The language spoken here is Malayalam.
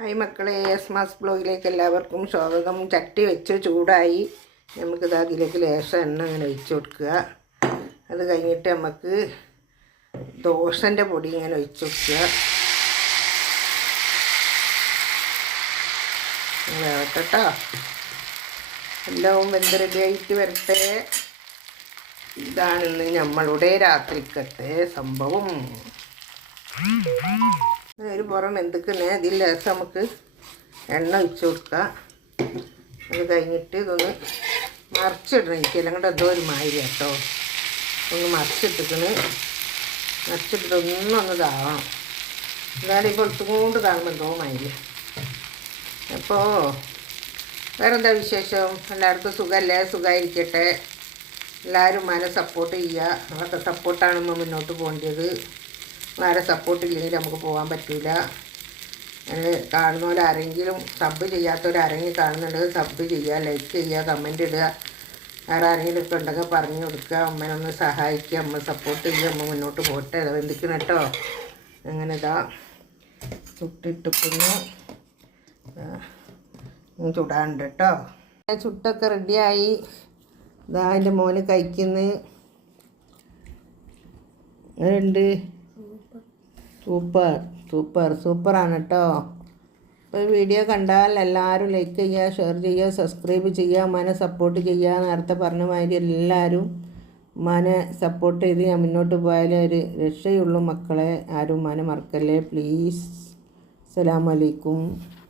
ഹായ് മക്കളെ, എസ്മാസ് ബ്ലോഗിലേക്ക് എല്ലാവർക്കും സ്വാഗതം. ചട്ടി വെച്ച് ചൂടായി. നമുക്കിത് അതിലേക്ക് ലേശം എണ്ണ അങ്ങനെ ഒഴിച്ച് കൊടുക്കുക. അത് കഴിഞ്ഞിട്ട് നമുക്ക് ദോശൻ്റെ പൊടി ഇങ്ങനെ ഒഴിച്ച് കൊടുക്കുക. വേവട്ടോ, എല്ലാം വെന്ത് റെഡിയായിട്ട് വരട്ടെ. ഇതാണിന്ന് നമ്മളുടെ രാത്രിക്കത്തെ സംഭവം. ഒരു പുറം വെന്തിക്കണേ. ഇതിൽ ലേശം നമുക്ക് എണ്ണ ഒഴിച്ച് കൊടുക്കുക. അത് കഴിഞ്ഞിട്ട് ഇതൊന്ന് മറിച്ചിടണം. എനിക്കെല്ലാം കൂടെ എന്തോ ഒരു മാതിരി കേട്ടോ. ഒന്ന് മറിച്ചിട്ടിക്കണ്. മറിച്ചിട്ടിട്ട് ഒന്നൊന്ന് ഇതാവണം. എന്നാലും ഇപ്പോൾ ഒത്തുകൊണ്ട് കാണുമ്പോൾ എന്തോ മാതിരി. അപ്പോൾ വേറെന്താ വിശേഷം? എല്ലാവർക്കും സുഖമല്ലേ? സുഖമായിരിക്കട്ടെ. എല്ലാവരും ഉമ്മാനെ സപ്പോർട്ട് ചെയ്യുക. അവരുടെ സപ്പോർട്ടാണ് നമ്മൾ മുന്നോട്ട് പോകേണ്ടത്. ആരെ സപ്പോർട്ടില്ലെങ്കിൽ നമുക്ക് പോകാൻ പറ്റില്ല. കാണുന്ന പോലെ ആരെങ്കിലും സബ് ചെയ്യാത്തവരാരെങ്കിലും കാണുന്നുണ്ടെങ്കിൽ സബ് ചെയ്യുക, ലൈക്ക് ചെയ്യുക, കമൻ്റ് ഇടുക. വേറെ ആരെങ്കിലും ഒക്കെ ഉണ്ടെങ്കിൽ പറഞ്ഞു കൊടുക്കുക. അമ്മനൊന്ന് സഹായിക്കുക, അമ്മ സപ്പോർട്ട് ചെയ്യുക. അമ്മ മുന്നോട്ട് പോട്ടെ. വെന്തിക്കണം കേട്ടോ. അങ്ങനെ ഇതാ ചുട്ടിട്ടിക്കുന്നു. ചുടാണ്ട് കേട്ടോ. ചുട്ടൊക്കെ റെഡിയായി. ഇതാ എൻ്റെ മോന് കഴിക്കുന്നു. ഉണ്ട്. സൂപ്പറാണ് കേട്ടോ. ഇപ്പോൾ വീഡിയോ കണ്ടാൽ എല്ലാവരും ലൈക്ക് ചെയ്യുക, ഷെയർ ചെയ്യുക, സബ്സ്ക്രൈബ് ചെയ്യുക, ഉമ്മാനെ സപ്പോർട്ട് ചെയ്യുക. നേരത്തെ പറഞ്ഞ മാതിരി എല്ലാവരും ഉമ്മാനെ സപ്പോർട്ട് ചെയ്ത് ഞാൻ മുന്നോട്ട് പോയാലേ ഒരു രക്ഷയുള്ളൂ മക്കളെ. ആരും ഉമ്മാനെ മറക്കല്ലേ പ്ലീസ്. അസ്സലാമു അലൈക്കും.